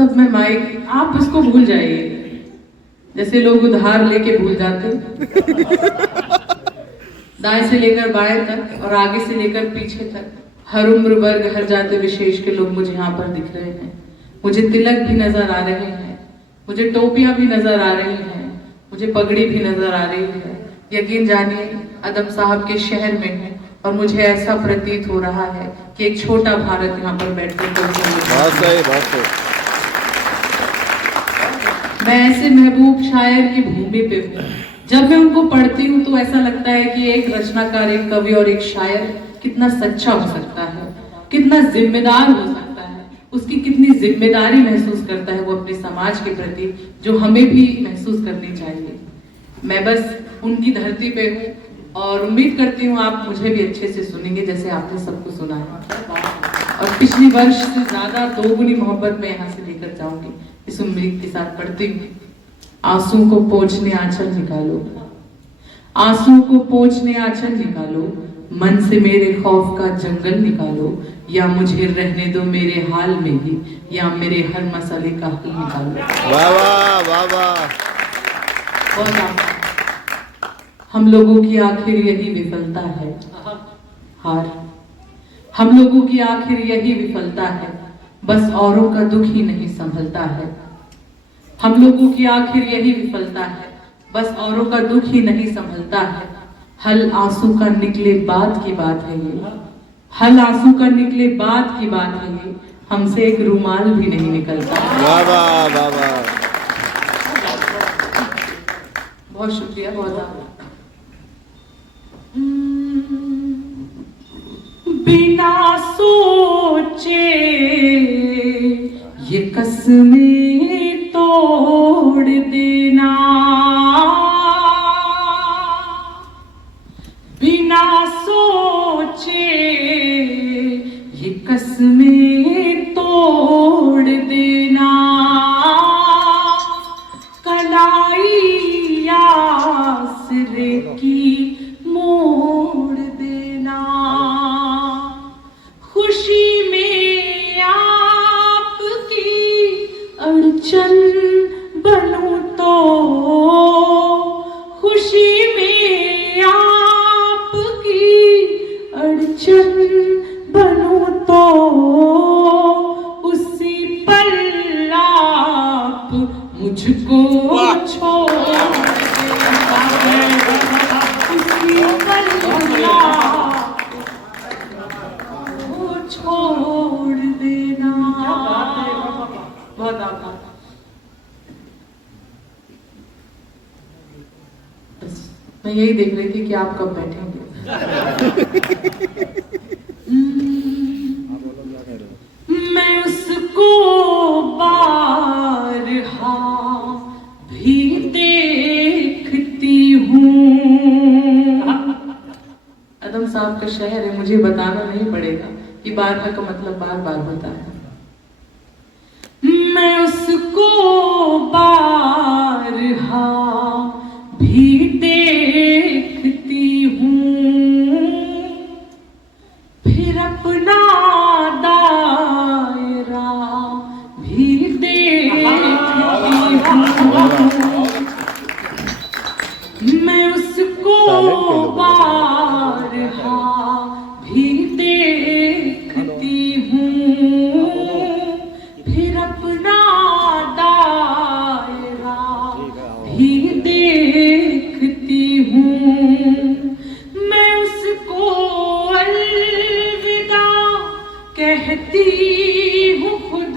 अब मैं माइक, आप उसको भूल जाइए, जैसे लोग उधार लेके भूल जाते, दाएं से लेकर बाएं तक और आगे से लेकर पीछे तक, हर उम्र वर्ग हर जाति विशेष के लोग मुझे यहाँ पर दिख रहे हैं। मुझे तिलक भी नजर आ रहे हैं, मुझे टोपियां भी नजर आ रही हैं, मुझे पगड़ी भी नजर आ रही है। यकीन जानिए अदम साहब के शहर में हूँ और मुझे ऐसा प्रतीत हो रहा है कि एक छोटा भारत यहाँ पर बैठकर मैं ऐसे महबूब शायर की भूमि पे हूँ। जब मैं उनको पढ़ती हूँ तो ऐसा लगता है कि एक रचनाकार, एक कवि और एक शायर कितना सच्चा हो सकता है, कितना जिम्मेदार हो सकता है, उसकी कितनी जिम्मेदारी महसूस करता है वो अपने समाज के प्रति, जो हमें भी महसूस करनी चाहिए। मैं बस उनकी धरती पे हूँ और उम्मीद करती हूँ आप मुझे भी अच्छे से सुनेंगे जैसे आपने सबको सुना है। और पिछले वर्ष से ज्यादा दोगुनी मोहब्बत में यहाँ से लेकर जाऊंगी, इस उम्मीद के साथ पढ़ती हूँ। आंसू को पोंछने आंचल निकालो, आंसू को पोंछने आंचल निकालो, मन से मेरे खौफ का जंगल निकालो, या मुझे रहने दो मेरे हाल में ही, या मेरे हर मसले का हल निकालो। वाह वाह वाह वाह। हम लोगों की आखिर यही विफलता है, हार। हम लोगों की आखिर यही विफलता है, बस औरों का दुख ही नहीं संभलता है। हम लोगों की आखिर यही विफलता है, बस औरों का दुख ही नहीं संभलता है। हल आंसू का निकले बाद की बात है ये, हल आंसू का निकले बाद की बात है ये, हमसे एक रुमाल भी नहीं निकलता। वाह वाह वाह वाह। बहुत शुक्रिया, बहुत बिना सोचे ये कसमें तोड़ देना, बिना सोचे ये कसमें तोड़ देना, कलाई आसरे की मोड़ देना, खुशी में आपकी अड़चन बनूं तो, खुशी में आपकी अड़चन बनूं तो, उसी पल आप मुझको छोड़ देना, उसी पल आप छोड़ देना। बहुत आभार। मैं यही देख रही थी कि आप कब बैठेंगे। मैं उसको बारहा भी देखती हूँ। अदम साहब का शहर है, मुझे बताना नहीं पड़ेगा कि बारहा का मतलब बार बार होता है। मैं उसको बारहा भी देखती हूँ, फिर अपना दायरा भी देखती हूँ। मैं उसको बारहा भी देखती हूँ, फिर अपना दायरा भी देखती हूँ। मैं उसको अलविदा कहती हूँ खुद,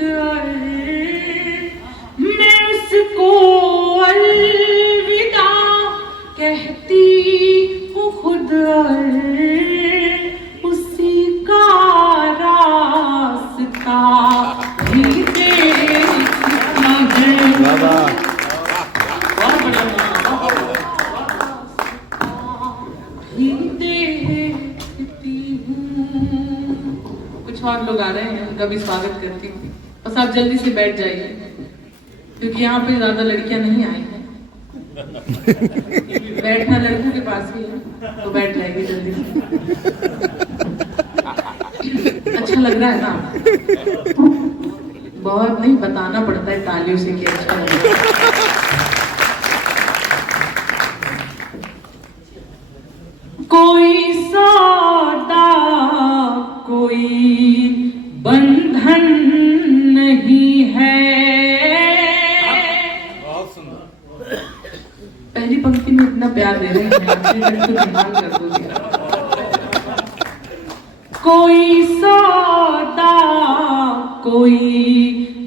मैं उसको अलविदा कहती हूँ खुद, उसी का रास्ता भी देखती है। भी देखती हूँ। कुछ और लोग आ रहे हैं, उनका भी स्वागत करती हूँ। बस आप जल्दी से बैठ जाइए क्योंकि यहाँ पे ज्यादा लड़कियां नहीं आई हैं। बैठना लड़कों के पास ही है, तो बैठ जाएगी जल्दी से। अच्छा लग रहा है ना? बहुत नहीं बताना पड़ता है तालियों से कि अच्छा लगा। कोई सौदा कोई बंधन नहीं है। पहली पंक्ति में इतना प्यार दे रहे हैं, आखिरी तक तो ध्यान कर दोगे। कोई सौदा कोई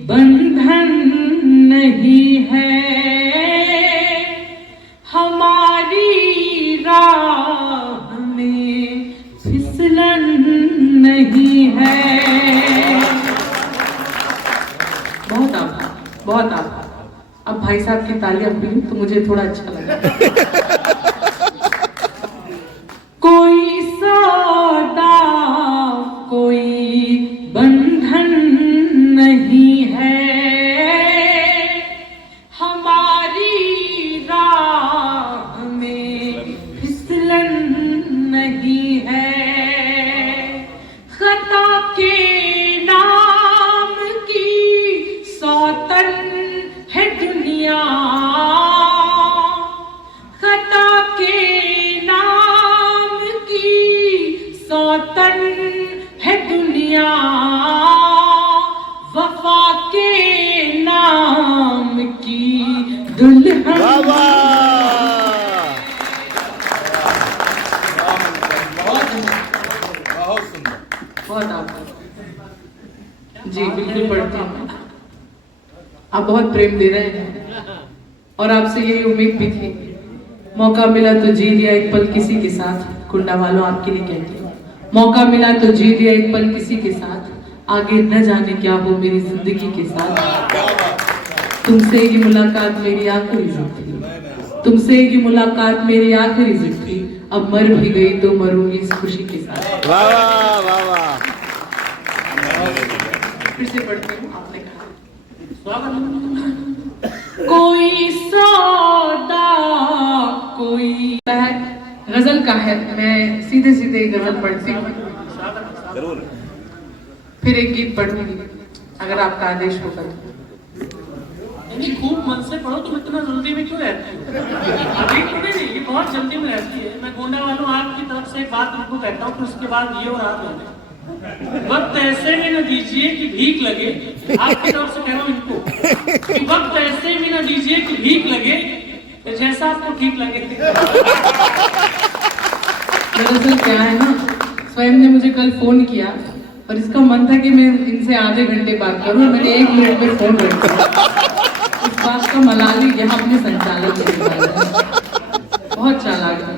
बंधन नहीं है, हमारी राह में फिसलन नहीं है। बहुत आभार, बहुत आभार। अब भाई साहब की तालियां हुई तो मुझे थोड़ा अच्छा लगा। कोई सौदा कोई बंधन नहीं है, हमारी राह में फिसलन नहीं है। खता के नाम की सौतन है दुनिया, खता के नाम की सौतन है दुनिया, वफा के नाम की दुल्हन। बाबा बहुत आभार जी, बिल्कुल पढ़ती हूँ। आप बहुत प्रेम दे रहे हैं और आपसे यही उम्मीद भी थी। मौका मिला तो जी दिया एक पल किसी के साथ, कुंडा वालों आपके लिए कहती हूँ। मौका मिला तो जी दिया एक पल किसी के साथ, आगे न जाने क्या हो मेरी जिंदगी के साथ। तुमसे ये मुलाकात मेरी आखिरी जिद थी, तुमसे ये मुलाकात मेरी आखिरी जिद थी। अब मर भी गई तो मरूंगी इस खुशी के साथ। वाह वाह वाह वाह। फिर से पढ़ती हूँ, आपने कहा कोई सौदा कोई गजल का है। मैं सीधे सीधे गजल पढ़ती हूँ, फिर एक गीत पढ़ूंगी अगर आपका आदेश होगा तो। खूब मन से पढ़ो, तुम इतना जल्दी में क्यों रहती हो? अभी तो नहीं, ये बहुत जल्दी में रहती है। मैं गोंडा वालों आपकी तरफ से एक बात उनको कहता हूँ, फिर उसके बाद ये और आप लोग वक्त ऐसे में न दीजिए कि भीख लगे। आपकी तरफ से कह रहा हूँ इनको कि वक्त ऐसे में न दीजिए कि भीख लगे, जैसा आपको ठीक लगे। दरअसल क्या है ना, स्वयं ने मुझे कल फोन किया और इसका मन था कि मैं इनसे आधे घंटे बात करूं, मैंने 1 मिनट में फोन रख दिया। इस बात का मलाली यहाँ अपने संचालक के लिए बहुत चालाक है।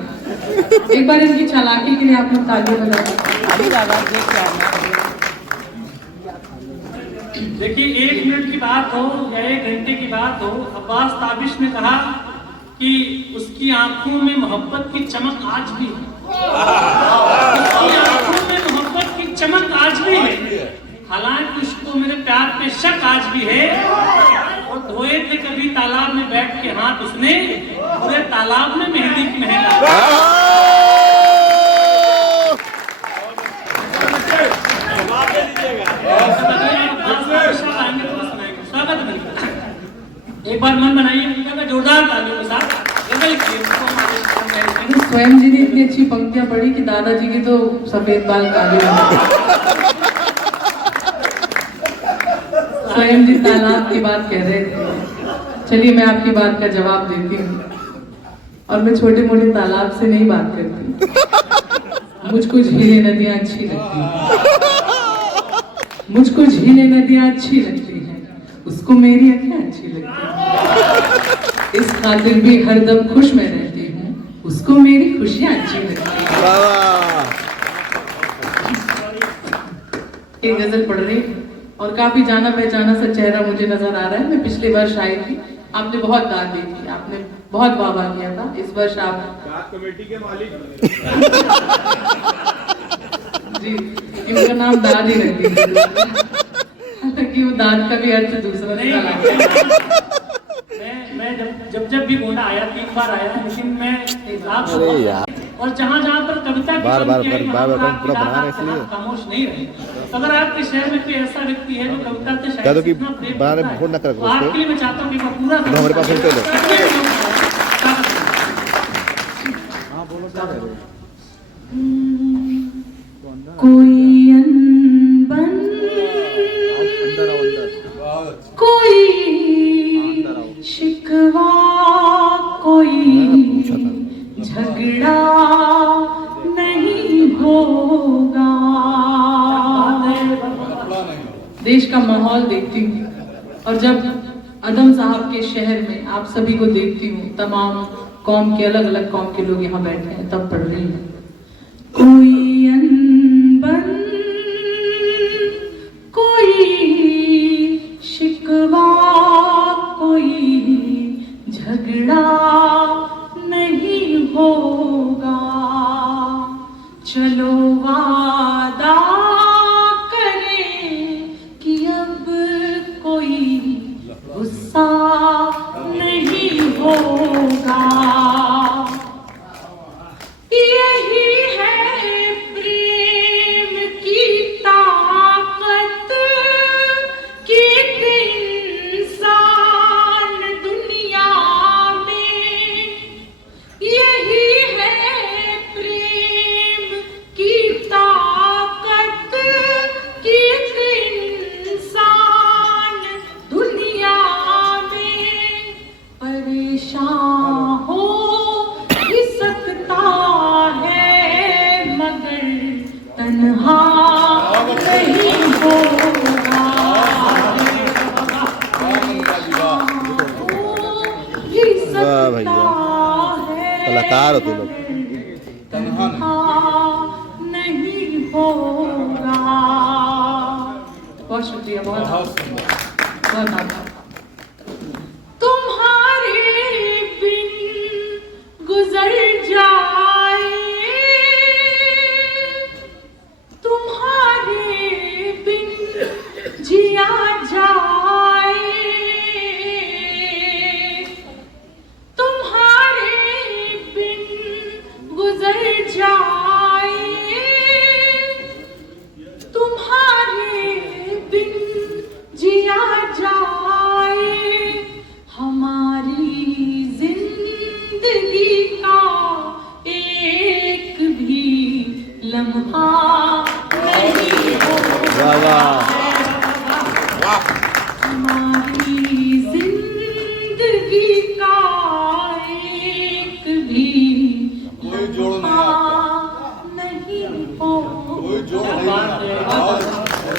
एक बार इनकी चालाकी के लिए आप लोग तालियां बजाएं। देखिए 1 मिनट की बात हो या 1 घंटे की बात हो, अब्बास ताबिश ने कहा कि उसकी आंखों में मोहब्बत की चमक आज भी है। उसकी आंखों में मोहब्बत की चमक आज भी है, हालांकि उसको मेरे प्यार पे शक आज भी है। और धोए थे कभी तालाब में बैठ के हाथ उसने, पूरे तालाब में मेहंदी की महक। एक बार मन बनाइए जोरदार तालियों के साथ। स्वयं जी ने इतनी अच्छी पंक्तियां पढ़ी कि दादाजी के तो सफेद बाल काले हो गए। स्वयं जी तालाब की बात कह रहे थे। चलिए मैं आपकी बात का जवाब देती हूँ, और मैं छोटे मोटे तालाब से नहीं बात करती। मुझको झीलें नदियां अच्छी लगती हैं, मुझको झीलें नदियां अच्छी लगती हैं, उसको मेरी आंखें अच्छी लगती हैं। इस खातिर भी हरदम खुश में रहती हूँ, उसको मेरी खुशियां अच्छी लगती हैं। एक गजल पढ़ रही और काफी जाना पहचाना सा चेहरा मुझे नजर आ रहा है। मैं पिछले वर्ष आई थी, आपने बहुत दाद दी थी, आपने बहुत वाह वाह किया था। इस वर्ष आप कमेटी के मालिक जी, इनका नाम दाद ही रख दीजिए, हालांकि वो दाद का भी अर्थ दूसरा निकाला। मैं जब भी गोंडा आया 3 बार आया, लेकिन मैं और जहाँ पर कविता की बार खामोश नहीं रहे। अगर आपके शहर में कोई ऐसा व्यक्ति है जो कविता से कह दो शायद कि इतना प्रेम बारे करता में है, फोन न कर तो आपके लिए मैं चाहता हूँ कि मैं पूरा तो हमारे पास फोन कर लो। कोई अनबन कोई शिकवा कोई झगड़ा नहीं होगा। देश का माहौल देखती हूँ और जब अदम साहब के शहर में आप सभी को देखती हूँ, तमाम कौम के अलग अलग कौम के लोग यहाँ बैठे हैं, तब पढ़ रही हूँ कोई अनबन कोई शिकवा कोई झगड़ा नहीं होगा। चलो वादा करें कि अब कोई गुस्सा नहीं होगा। यही है प्रेम की ताकत कि इंसान दुनिया में, यही है प्रेम की ताकत कि इंसान दुनिया में परेशान हो भी सकता है मगर तन्हा नहीं होगा। भी वाह भैया, सकता है कलाकार हो तुम लोग। तन्हा नहीं होगा। बहुत शुक्रिया, बहुत बहुत आभार। तुम्हारे बिन गुजर जाए, तुम्हारे बिन जिया जाए, तुम्हारे बिन गुजर जाए, तुम्हारे बिन जिया जाए, हमारी जिंदगी का एक भी लम्हा नहीं होगा। हमारी जिंदगी का एक भी लम्हा नहीं होगा।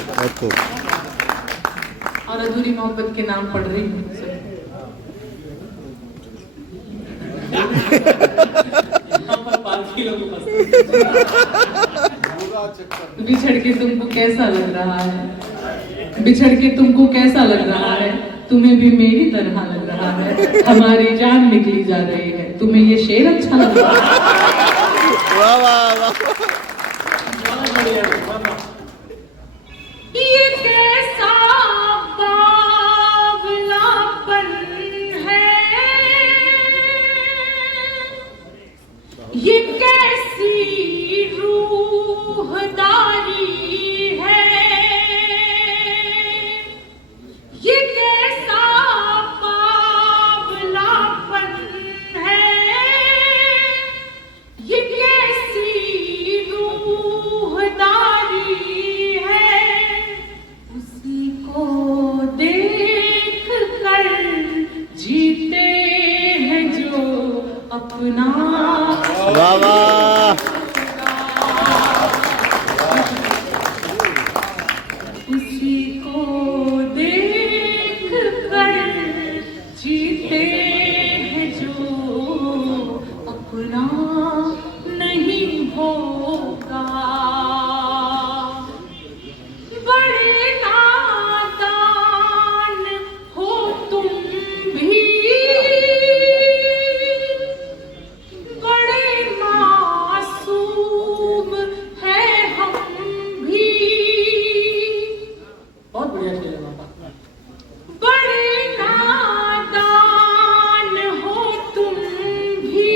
बहुत खूब। और अधूरी मोहब्बत के नाम पढ़ रही हूँ। यहाँ पर पालकी लोग उपस्थित बिछड़ के तुमको कैसा लग रहा है, बिछड़ के तुमको कैसा लग रहा है, तुम्हें भी मेरी तरह लग रहा है, हमारी जान निकली जा रही है, तुम्हें ये शेर अच्छा लग रहा है। वाह वाह वाह। ये कैसा बावलापन है, ये कैसी रूहदारी है, ये कैसा बावलापन है, ये कैसी रूहदारी है। उसी को देख कर जीते हैं जो अपना वाह वाह। उसी को देख कर जीते हैं जो अपना नहीं होगा। बड़े नादान हो तुम भी, बड़े मासूम है हम भी, बहुत बढ़िया शेर है बाबा। बड़े नादान हो तुम भी,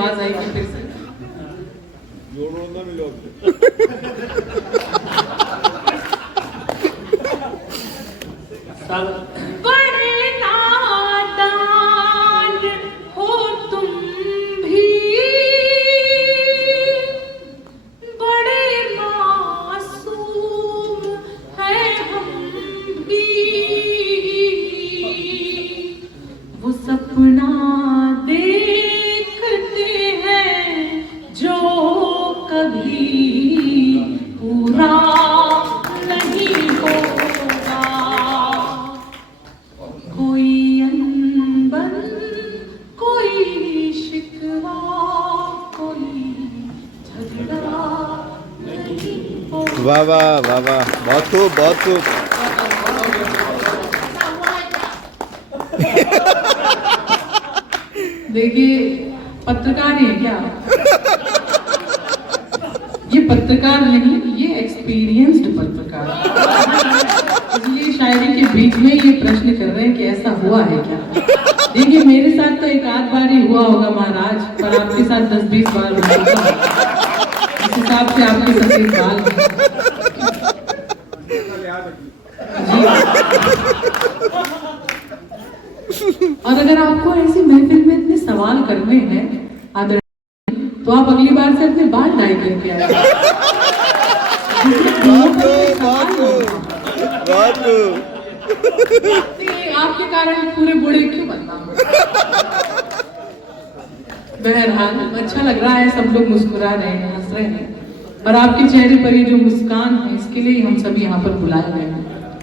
आवाज आएगी फिर से। बड़े नादान हो तुम भी, बड़े मासूम है हम भी। वो सपना देखते हैं जो कभी पूरा नहीं होगा। कोई अनबन, कोई शिकवा, कोई झगड़ा नहीं होगा। वाह वाह वाह वाह, बहुत खूब बहुत खूब। देखिए पत्रकार ही है क्या? ये पत्रकार नहीं, ये एक्सपीरियंस्ड पत्रकार। इसलिए शायरी के बीच में ये प्रश्न कर रहे हैं कि ऐसा हुआ है क्या? देखिए मेरे साथ तो एक आध बार ही हुआ होगा महाराज, पर आपके साथ 10-20 बार हुआ होगा। इस हिसाब से आपके सफेद बाल हैं। और अगर आपको ऐसी महफिल में इतने सवाल करने हैं आदरणीय, तो आप अगली बार से अपने बाल डाई करके आए। आपके कारण पूरे बूढ़े क्यों बदनाम? बहरहाल अच्छा लग रहा है, सब लोग मुस्कुरा रहे हैं, हंस रहे हैं, और आपके चेहरे पर ये जो मुस्कान है इसके लिए हम सभी यहाँ पर बुलाए गए हैं।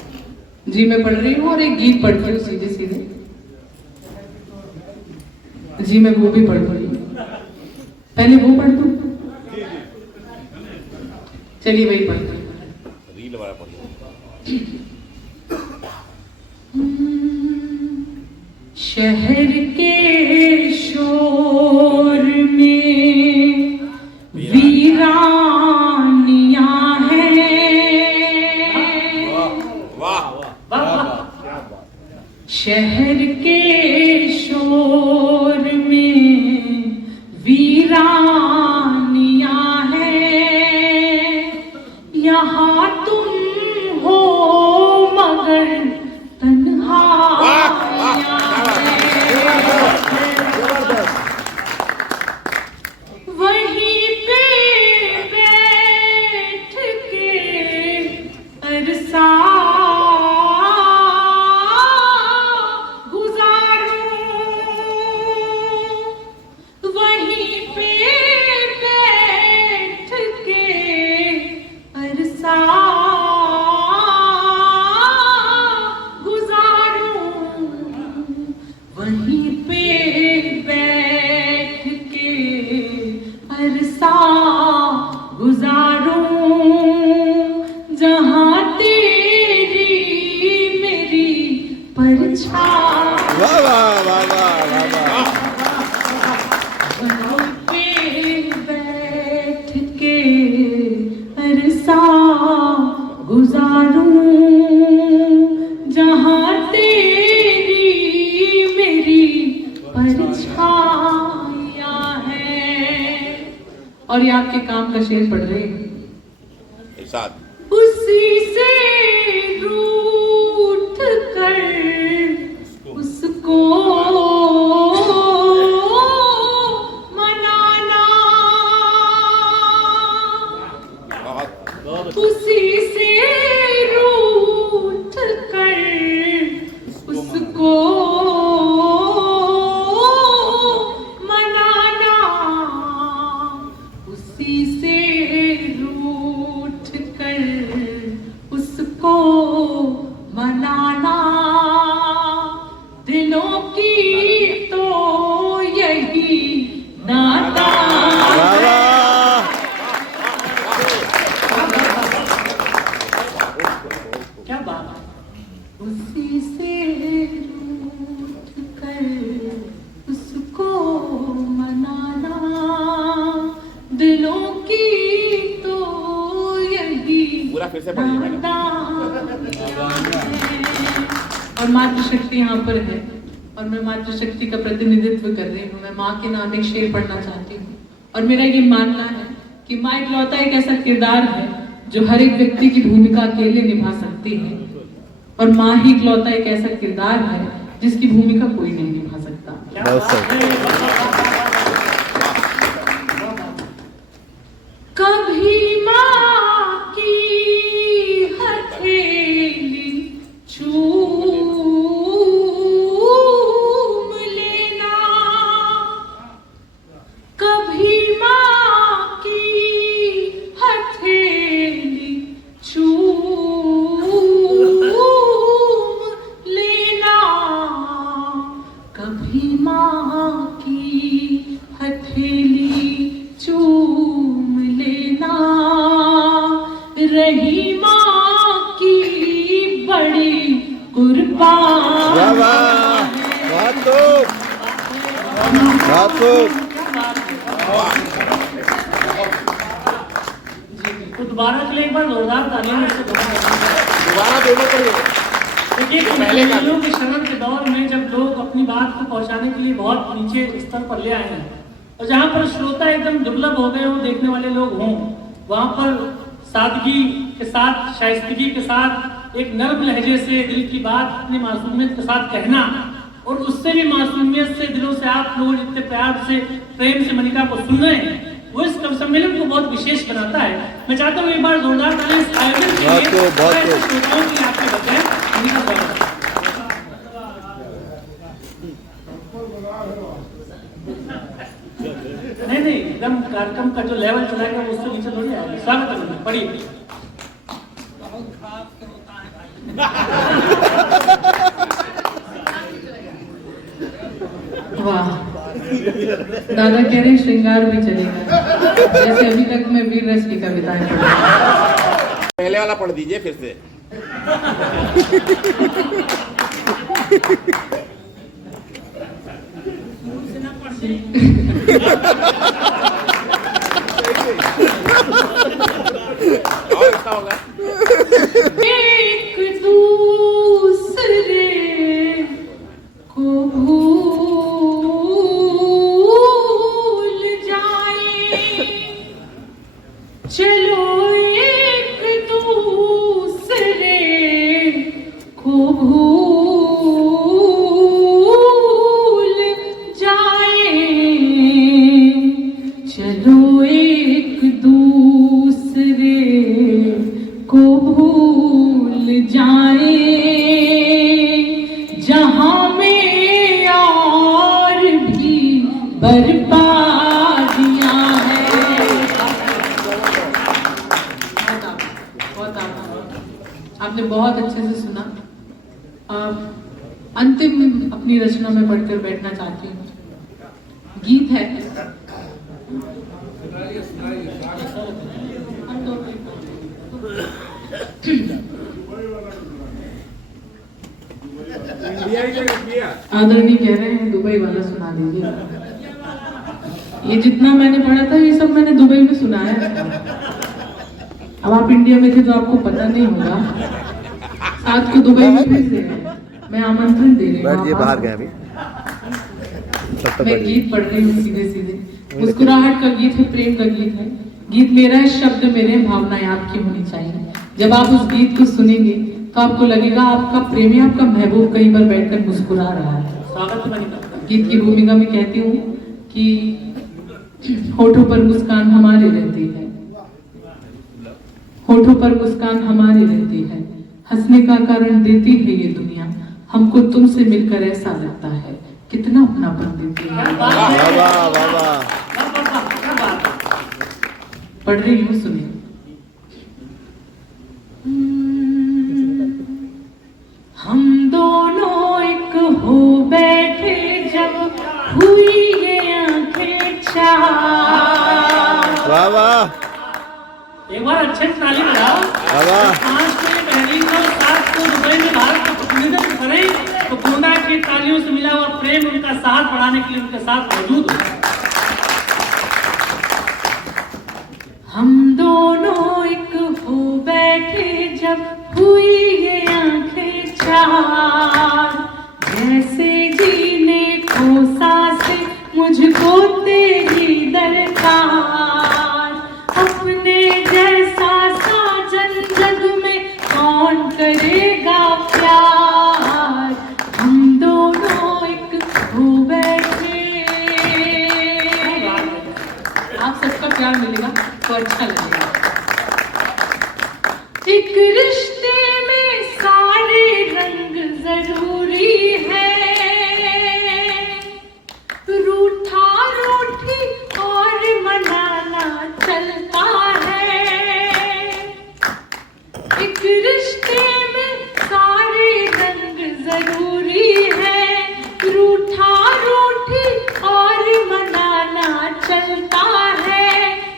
जी मैं पढ़ रही हूँ और एक गीत पढ़ती हूँ सीधे सीधे। जी मैं वो भी पढ़ रही हूँ, पहले वो पढ़ दूँ? चलिए वही पढ़ती हूँ। शहर के शोर में वीरानियां हैं। शहर के शोर में वीरानियां हैं। यहाँ तुम हो मगर तन्हाइयां हैं। वहीं पे बैठ के अरसा और ये आपके काम का शेर पढ़ रहे हैं। उसी से रूठ कर उसको मनाना, उसी से रूठ कर उसको और मातृशक्ति यहाँ पर है और मैं मातृशक्ति का प्रतिनिधित्व कर रही हूँ। मैं माँ के नाम एक शेर पढ़ना चाहती हूँ। और मेरा ये मानना है कि माँ इकलौता एक ऐसा किरदार है जो हर एक व्यक्ति की भूमिका अकेले निभा सकती है, और माँ ही इकलौता एक ऐसा किरदार है जिसकी भूमिका कोई नहीं निभा सकता। बहुत सही। कभी माँ की हथेली चूम लेना, कभी माँ की हथेली चूम लेना, कभी माँ की हथेली चूम लेना, रही माँ की बड़ी कुर्बान। वाह वाह, बहुत खूब, बहुत खूब। तो दोबारा के लिए एक बार जोरदार तालियां मेरे से दोबारा दोनों को देखिए, तकनीकियों के शरण के दौर में जब लोग अपनी बात को पहुंचाने के लिए बहुत नीचे स्तर पर ले आए हैं, और जहां पर श्रोता एकदम दुर्लभ हो गए हो, देखने वाले लोग हों, वहां पर सादगी के साथ, शाइस्तगी के साथ, एक नर्म लहजे से दिल की बात अपनी मासूमियत के साथ कहना, और उससे भी मासूमियत से दिलों से आप लोग इतने प्यार से, प्रेम से मनिका को सुन रहे हैं, वो इस कवि सम्मेलन को बहुत विशेष बनाता है। मैं चाहता हूँ एक बार जोरदार तालियां इस आयोजन के लिए ऐसे श्रोताओं के लिए आपके बताएं। मनिका स्वागत। नहीं, एकदम कार्यक्रम का जो लेवल चलाएगा वो उससे नीचे थोड़ी आएगा। स्वागत है, पढ़िए। वाह, दादा कह रहे हैं श्रृंगार भी चलेगा, जैसे अभी तक मैं वीर रस की कविताएं पढ़ी। पहले वाला पढ़ दीजिए फिर से। और अच्छा होगा। एक दूसरे को भूल जाए, चलो एक दूसरे को भूल जाए, चलो एक दूसरे को भूल जाए, जहां में और भी बर्बादियां हैं। बहुत आपने बहुत अच्छे से सुना। अंतिम अपनी रचना में बढ़कर बैठना चाहती हूँ। गीत है, आदरणीय कह रहे हैं दुबई वाला सुना दीजिए। ये जितना मैंने पढ़ा था ये सब मैंने दुबई में सुनाया था। अब आप इंडिया में थे तो आपको पता नहीं होगा। साथ को दुबई में फिर से है। मैं आमंत्रण दे रही हूँ। बाहर गए अभी। मैं गीत पढ़ रही हूँ सीधे सीधे। मुस्कुराहट का गीत है, प्रेम का गीत है। गीत मेरा है, शब्द मेरे, भावनाएं आपकी होनी चाहिए। जब आप उस गीत को सुनेंगे तो आपको लगेगा आपका प्रेमी, आपका महबूब कहीं पर बैठकर मुस्कुरा रहा है। स्वागत है। गीत की भूमिका में कहती हूँ कि होठों पर मुस्कान हमारी रहती है, होठों पर मुस्कान हमारी रहती है, हंसने का कारण देती है ये दुनिया, हमको तुमसे मिलकर ऐसा लगता है, कितना अपनापन देती है। पढ़ रही हूँ, सुनिए। हम दोनों एक हो बैठे जब हुई ये आंखें चार। वाह वाह, एक बार अच्छे से ताली बजाओ। पांच के बहरीन को, सात को दुबई में भारत का प्रतिनिधित्व करें तो गोंडा की तालियों से मिला हुआ प्रेम उनका साथ बढ़ाने के लिए उनके साथ मौजूद हो। हम दोनों एक हो बैठे जब हुई ये आंखें चार, जैसे जीने को सांसें मुझको तेरी दरकार। करेगा प्यार, हम दोनों एक हो बैठे। आप सबका प्यार मिलेगा तो अच्छा लगेगा। एक रिश्ते में सारे रंग जरूरी है, रूठा रूठी और मनाना चलता है। एक रिश्ते में सारे रंग जरूरी है, रूठा रूठी और मनाना चलता है।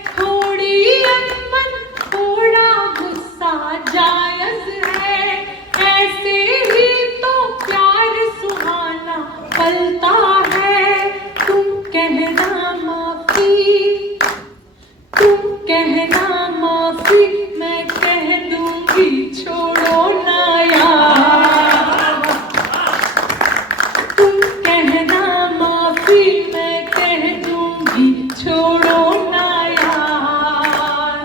थोड़ी अनबन थोड़ा गुस्सा जायज है, ऐसे ही तो प्यार सुहाना पलता है। तुम कहना माफी, तुम कहना माफी, मैं कह दूंगी छोड़ो ना यार। तुम कहना माफी, मैं कह दूंगी छोड़ो ना यार।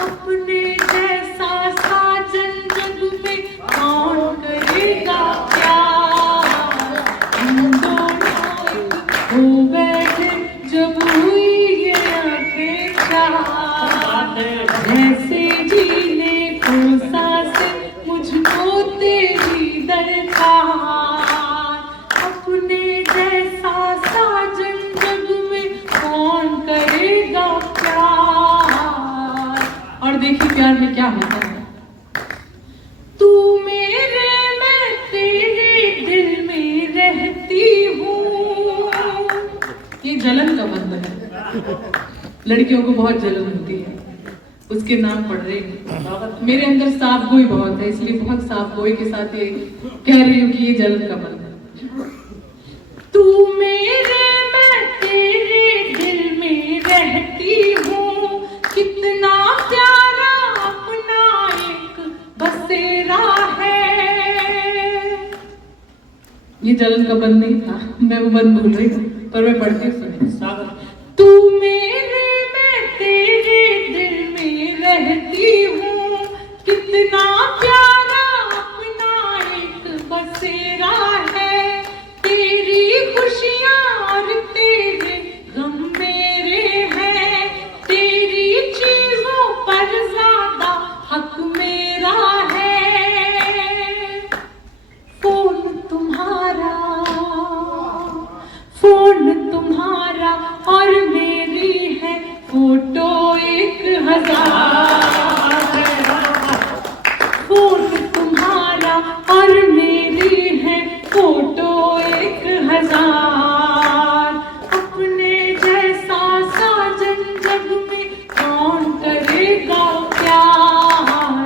अपने जैसा साजन जग में कौन करेगा प्यार, हम दोनों एक हो बैठे जब हुई ये आंखें चार। जैसे जीने को सांसें मुझको तेरी दरकार, अपने जैसा साजन जग में कौन करेगा प्यार। और देखिए प्यार में क्या होता है। तू मेरे, मैं तेरे दिल में रहती हूँ। ये जलन का बंधन है। लड़कियों को बहुत जलन होती है, उसके नाम पढ़ रहे हैं। मेरे अंदर साफ गोई बहुत है, इसलिए बहुत साफ गोई के साथ ये कह रही हूँ कि ये जलन का बंधन है। तू मेरे, मैं तेरे दिल में रहती हूँ। कितना प्यारा अपना एक बसेरा है। ये जलन का बंद नहीं था, मैं वो बंद भूल रही हूँ, पर मैं पढ़ती हूँ सुनिए। तू मेरे, मैं तेरे दिल में रहती हूँ। कितना प्यारा अपना एक बसेरा है। तेरी खुशियाँ और तेरे गम मेरे हैं। तेरी चीजों पर ज्यादा हक मेरा है। फोन तुम्हारा, फोन तुम्हारा और मेरी है फोटो 1000। फोन तुम्हारा और मेरी है फोटो 1000। अपने जैसा साजन जग में कौन करेगा प्यार,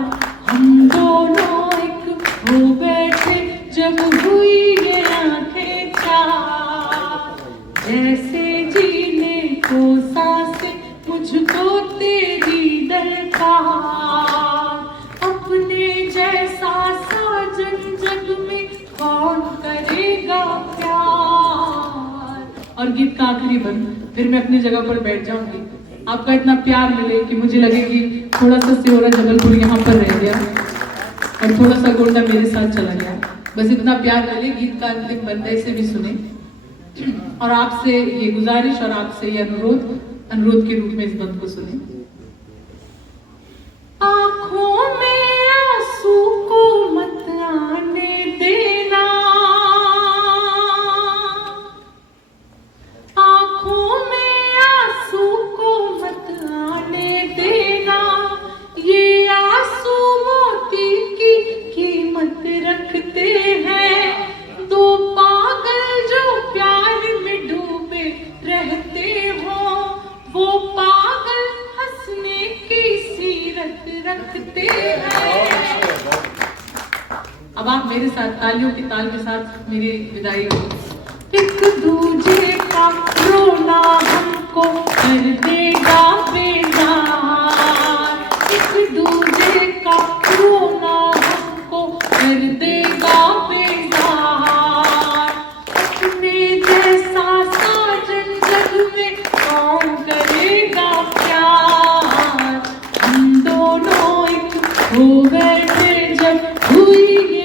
हम दोनों एक हो बैठे जब हुई ये आंखें चार। जैसे जीने को सांसें मुझको तेरी दरकार, अपने जैसा साजन जग में कौन करेगा प्यार। और गीत का आखिरी बंद, फिर मैं अपनी जगह पर बैठ जाऊंगी। आपका इतना प्यार मिले कि मुझे लगे कि थोड़ा सा सिहोरा जबलपुर यहाँ पर रह गया और थोड़ा सा गोंडा मेरे साथ चला गया। बस इतना प्यार मिले। गीत का अंतिम बंद है, इसे भी सुने। और आपसे ये गुजारिश और आपसे ये अनुरोध के रूप में इस बंद को सुने। आँखों में आंसू को मत आने देना, आँखों में आंसू को मत आने देना। ये आंसू मोती की कीमत रखते हैं। दो पागल जो प्यार में डूबे रहते हो, वो पागल हंसने की सीरत रखते हैं। अब आप मेरे साथ तालियों की ताल के साथ मेरी विदाई हो। एक दूजे का रोना हमको कर देगा बेजार। एक दूजे का रोना हमको कर देगा बेजार। अपने जैसा साजन जग में कौन करेगा प्यार, हम दोनों एक हो बैठे जब हुई ये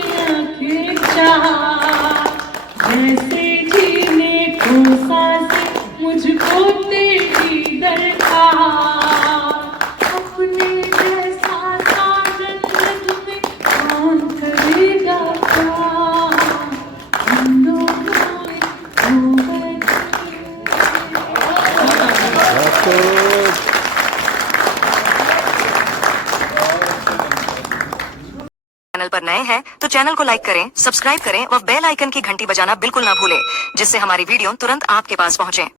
पर नए हैं तो चैनल को लाइक करें, सब्सक्राइब करें व बेल आइकन की घंटी बजाना बिल्कुल ना भूलें, जिससे हमारी वीडियो तुरंत आपके पास पहुंचे।